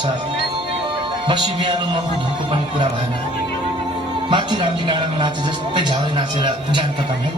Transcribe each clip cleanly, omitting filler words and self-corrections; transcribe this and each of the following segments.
बसी बिहान मको धुको पनि कुरा भएन। माथि रामजी गाडामा नाचे जस्तै झाउरे नाचेर जान त है।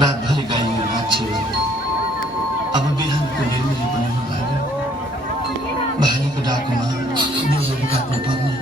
रातभरि गाइयो नाच्यो। अब बिहानको निर्मिली पनि नलाग्यो। भालीको डाकोमा न्युजोली काट्नु पर्ने।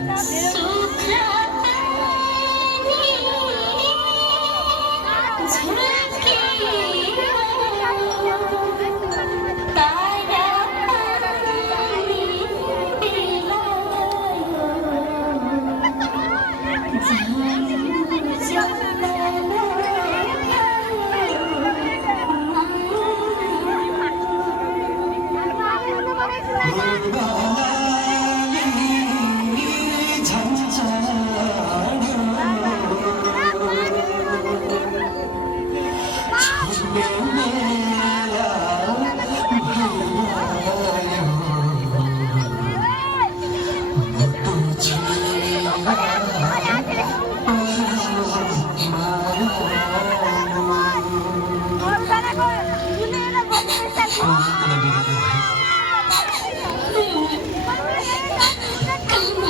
Come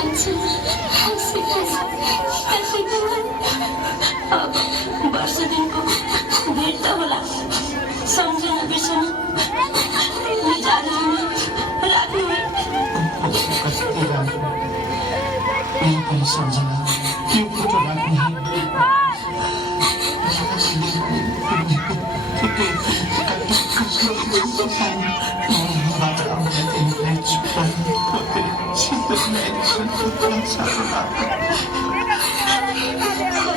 on, वर्ष दिनको भेट त होला सम्झना बिर्सन विचारहरू राख्नु है यही पनि सम्झना त्यो फोटो राख्ने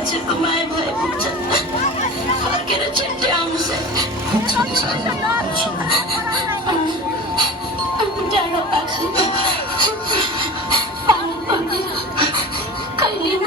हजुरको माया भए पुग्छ फर्केर छिट्टै आउनुहोस् डाँडो पाख्छु कहिले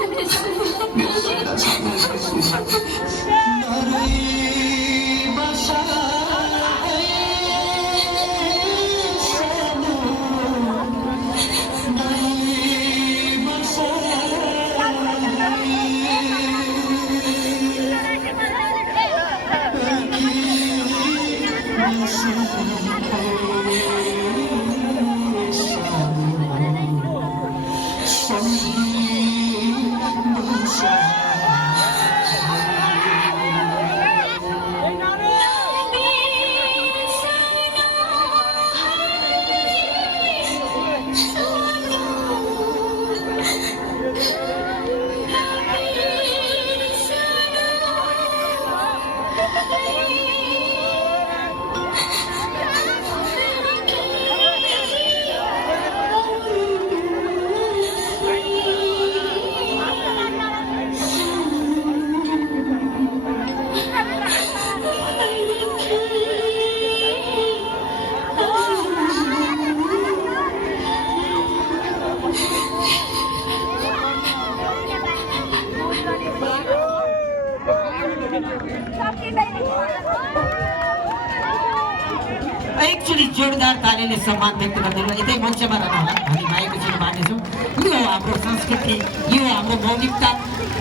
एकचोटि जोरदार तालीले सम्मान व्यक्त गरिदिनु यतै मञ्चमा रहनु होला हामी मायाको चिनो बाँड्नेछौँ यो हो हाम्रो संस्कृति यो हो हाम्रो मौलिकता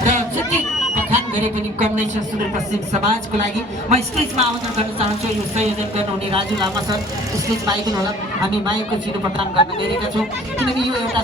र जति बखान गरे पनि कम नै छ सुदूरपश्चिम समाजको लागि म स्टेजमा आमन्त्रण गर्न चाहन्छु यो संयोजन गर्नुहुने राजु लामा सर स्टेजमा आइदिनु होला हामी मायाको चिनो प्रदान गर्न गइरहेका छौँ किनकि यो एउटा